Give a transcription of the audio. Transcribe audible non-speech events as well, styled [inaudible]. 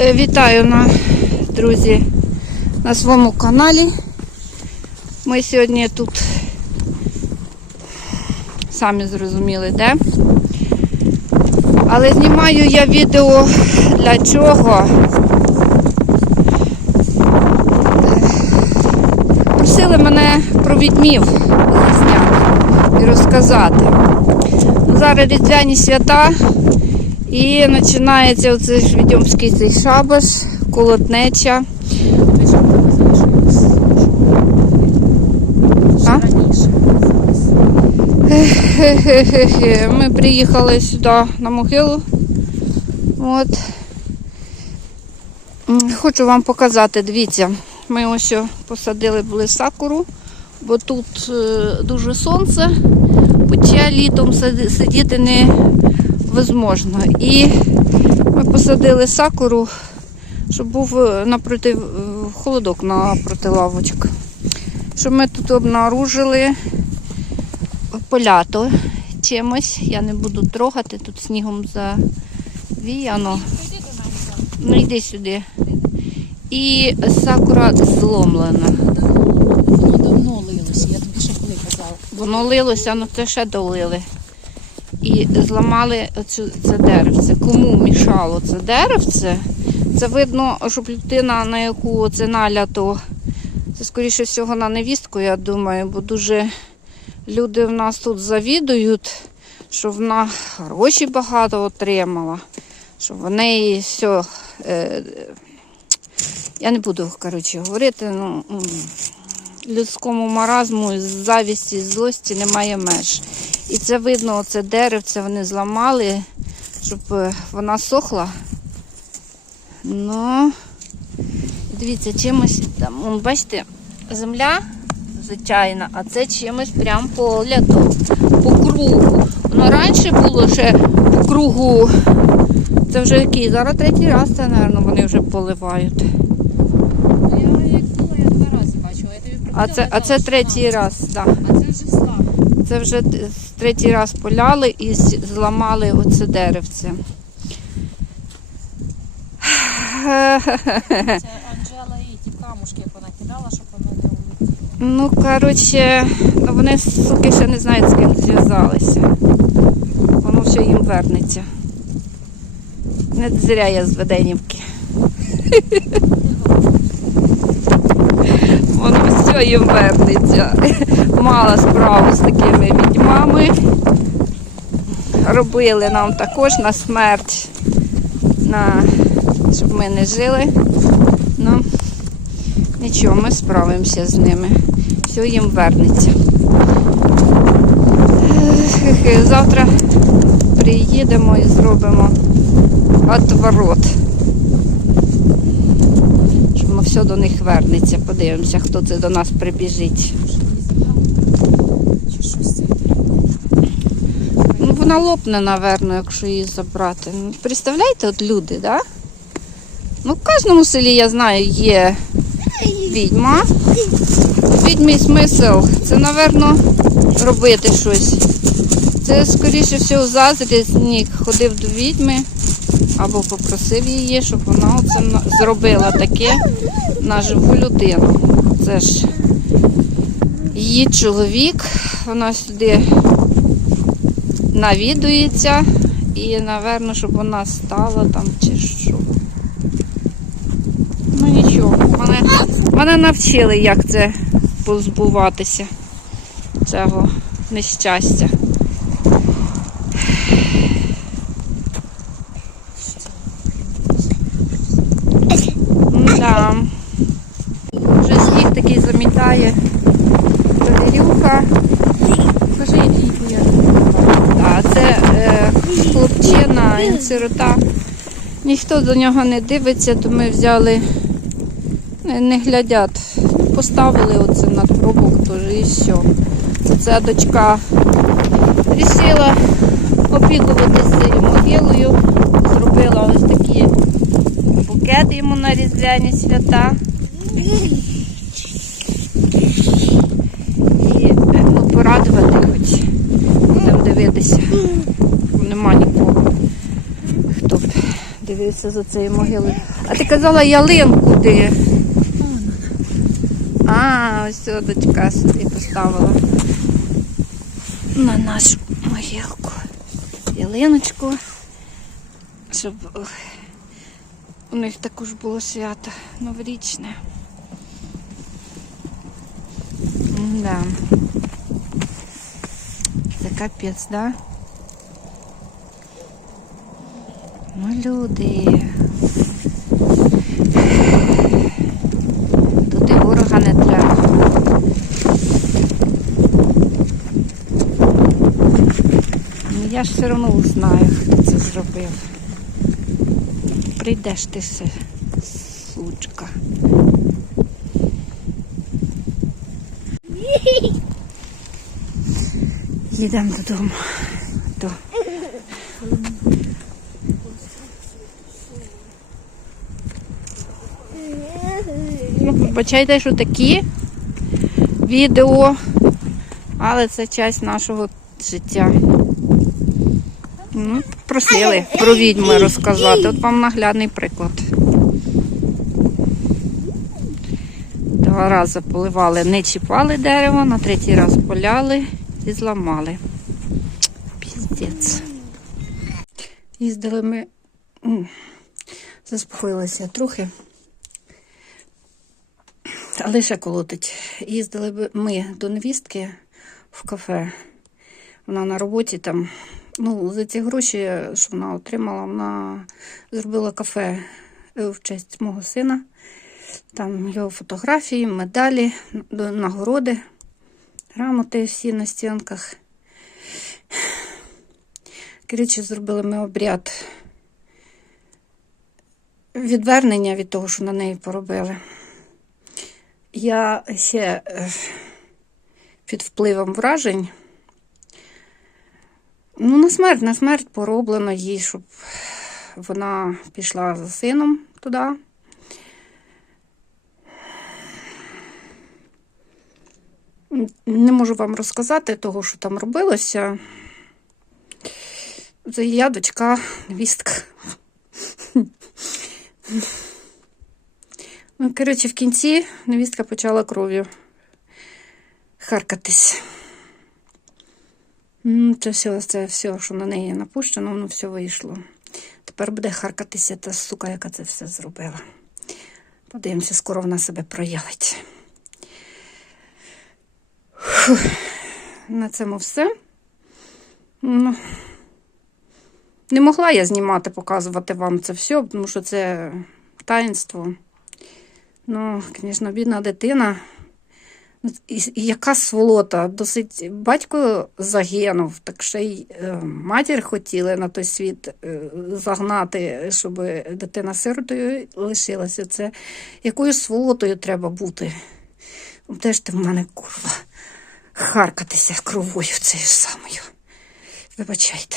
Е, Вітаю на друзі на своєму каналі. Ми сьогодні тут самі зрозуміли де. Але знімаю я відео для чого. Просили мене про відьмів зняти і розказати. Ну, Зараз різдвяні свята. І починається оцей відьомський цей шабаш, колотнеча. Ми приїхали сюди на могилу. От. Хочу вам показати, дивіться, ми ось посадили були сакуру, бо тут е, дуже сонце, хоча літом сидіти не возможно. І ми посадили сакуру, щоб був е, напроти, е, холодок напроти лавочок. Щоб ми тут обнаружили полято чимось. Я не буду трогати, тут снігом завіяно. Ну йди сюди. І сакура зломлена. Воно давно лилося, я тобі ще коли казала. Воно лилося, ну це ще долили. І зламали оцю, це деревце. Кому мішало це деревце? Це видно, щоб людина, на яку це налято, це скоріше всього на невістку, я думаю, бо дуже люди в нас тут завідують, що вона гроші багато отримала, що в неї все. Е, я не буду, коротше, говорити, ну. людському маразму, завісті, злості немає меж. І це видно, це деревце вони зламали, щоб е, вона сохла. Ну, дивіться, чимось там, бачите, земля звичайна, а це чимось прям полято, по кругу. Воно раніше було ще по кругу. Це вже який? Зараз третій раз це, мабуть, вони вже поливають. Ну, Я як була, я два рази бачила. Я тобі про А це, а це третій раз, так. А це вже слабо. Це вже третій раз поляли і зламали оце деревце. Це [laughs] Анжела і ті камушки понакидала, щоб вони не улетіли. Ну, коротше, ну, вони, суки, ще не знають, з ким зв'язалися. Воно все їм вернеться. Не зря я з Веденівки. [laughs] Воно все їм вернеться. Мала справу з такими відьмами. Робили нам також на смерть, на... щоб ми не жили. Ну, Нічого, ми справимося з ними. Все їм вернеться. Завтра приїдемо і зробимо отворот. Щоб все до них вернеться. Подивимося, хто це до нас прибіжить. Ну, вона лопне, напевно, якщо її забрати. Ну, Представляєте, от люди, да? Ну, в кожному селі, я знаю, є відьма. Відьмий смисл це, напевно, робити щось. Це, скоріше всього, зазрісник ходив до відьми або попросив її, щоб вона оце зробила таке на живу людину. Це ж її чоловік, вона сюди навідується і, напевно, щоб вона стала там чи що. Ну нічого, мене, мене навчили, як це позбуватися цього нещастя. Да. Вже сніг такий замітає. Валерюха. Скажи, Дійку, як а це е, хлопчина, він сирота. Ніхто до нього не дивиться, то ми взяли, не, глядять. Поставили оце на пробок теж і все. Ця дочка вирішила опікуватися цією могилою. Зробила ось такі букети йому на різдвяні свята. Дивився за цією могилою. А ти казала ялинку де? А, ось дочка собі поставила на нашу могилку. Ялиночку, щоб е, у них також було свято новорічне. Да. Це капець, да? Ну, люди. Туди ворога не треба. Ну, я ж все одно знаю, хто це зробив. Прийдеш ти все, сучка. Їдемо додому. Вибачайте, що такі відео, але це часть нашого життя. Ну, просили про відьми розказати. От вам наглядний приклад. Два рази поливали, не чіпали дерево, на третій раз поляли і зламали. Піздець. Їздили ми, заспокоїлися трохи. Але ще колотить. Їздили б ми до невістки в кафе. Вона на роботі там. Ну, за ці гроші, що вона отримала, вона зробила кафе е, в честь мого сина. Там його фотографії, медалі, нагороди, грамоти всі на стінках. Коротше, зробили ми обряд відвернення від того, що на неї поробили. Я ще е, під впливом вражень. Ну, на смерть, на смерть пороблено їй, щоб вона пішла за сином туди. Не можу вам розказати того, що там робилося. Це я дочка, невістка. Ну, коротше, в кінці невістка почала кров'ю харкатись. Це все, це все, що на неї напущено, воно все вийшло. Тепер буде харкатися та сука, яка це все зробила. Подивимося, скоро вона себе проявить. Фух. На цьому все. Ну, не могла я знімати, показувати вам це все, тому що це таїнство. Ну, звісно, бідна дитина. І, яка сволота, досить батько загинув, так ще й е, матір хотіли на той світ е, загнати, щоб дитина сиротою лишилася. Це якою сволотою треба бути. Де ж ти в мене курва? Харкатися кровою цією самою. Вибачайте.